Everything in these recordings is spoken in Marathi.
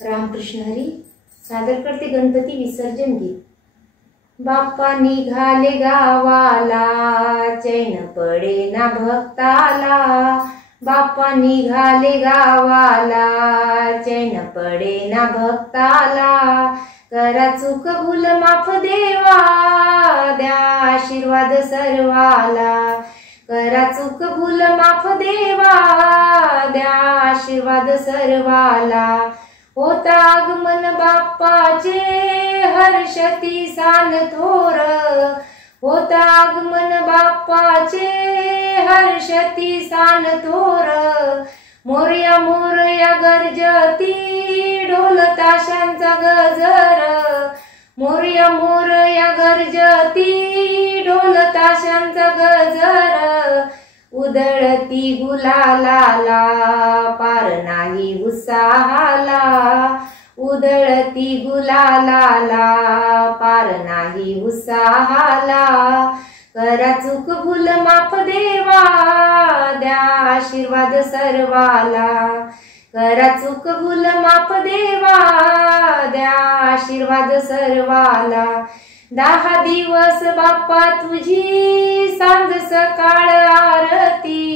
रामकृष्ण हरी सादर करते गणपती विसर्जन गीत। बाप्पा निघाले गावाला, चैन पडे ना भक्ताला। बाप्पा निघाले गावाला, चैन पडे ना भक्ताला। करा चूक भूल माफ देवा, द्या आशीर्वाद सर्वाला। करा चूक भूल माफ देवा, द्या आशीर्वाद सर्वाला। होता आगमन बाप्पाचे, हर्षती सान थोर। होता आगमन बाप्पाचे, हर्षती सान थोर। मोरया मोरया गर्जती, ढोल ताशांचा गजर। मोरया मोरया गर्जती, ढोल ताशांचा गजर। उधळती गुलालाला, पार नाही उत्साहाला। उधळती गुलालाला, पार नाही उत्साहाला। करा चूक भूल माफ देवा, द्या आशीर्वाद सर्वाला। करा चूक भूल माफ देवा, द्या आशीर्वाद सर्वाला। 10 दिवस बाप्पा तुझी, सांज सकाळ आरती।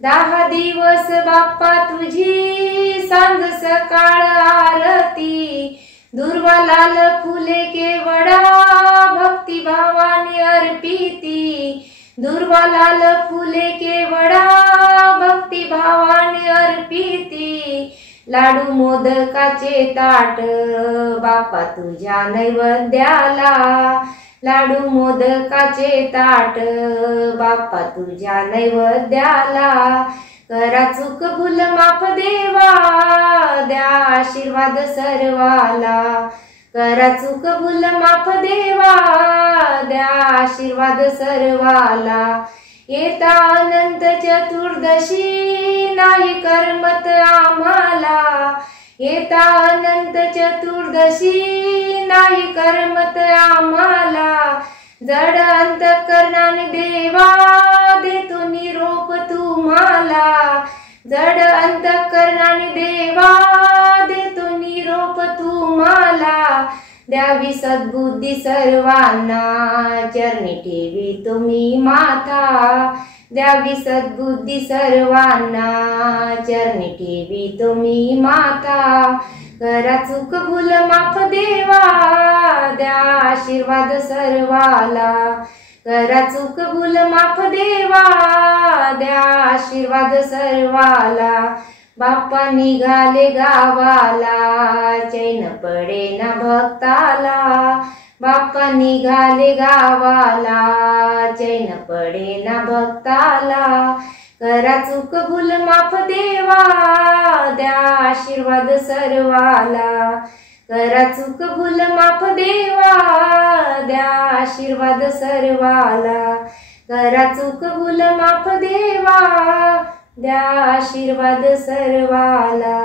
10 दिवस बाप्पा तुझी, सांज सकाळ आरती। दुर्वा लाल फुले केवडा, भक्ती भावाने अर्पिती। दुर्वा लाल फुले केवडा, भक्ती भावाने अर्पिती। लाडू मोदकाचे ताट, बाप्पा तुझ्या नैवेद्याला। लाडू मोदकाचे ताट, बाप्पा तुझ्या नैवेद्याला। करा चूक भूल माफ देवा, द्या आशीर्वाद सर्वाला। करा चूक भूल माफ देवा, द्या आशीर्वाद सर्वाला। येता अनंत चतुर्दशी, नाही करमत आम्हाला। येता अनंत चतुर्दशी, नाही करमत आम्हाला। जड अंतःकरणाने देवा, देतो निरोप तुम्हाला। जड अंतःकरणाने देवा, देतो निरोप तुम्हाला। द्यावी सद्बुद्धी सर्वांना, चरणी ठेवी तुम्ही माथा। द्यावी सद्बुद्धी सर्वांना, चरणी ठेवी तुम्ही माथा। करा चूक भूल माफ देवा, द्या आशीर्वाद सर्वाला। करा चूक भूल माफ देवा, द्या आशीर्वाद सर्वाला। बाप्पा निघाले गावाला, चैन पडे ना भक्ताला। बाप्पा निघाले गावाला, चैन पडे ना भक्ताला। करा चूक भूल माफ देवा, द्या आशीर्वाद सर्वाला। करा चूक भूल माफ देवा, द्या आशीर्वाद सर्वाला। करा चूक भूल माफ देवा, द्या आशीर्वाद सर्वाला।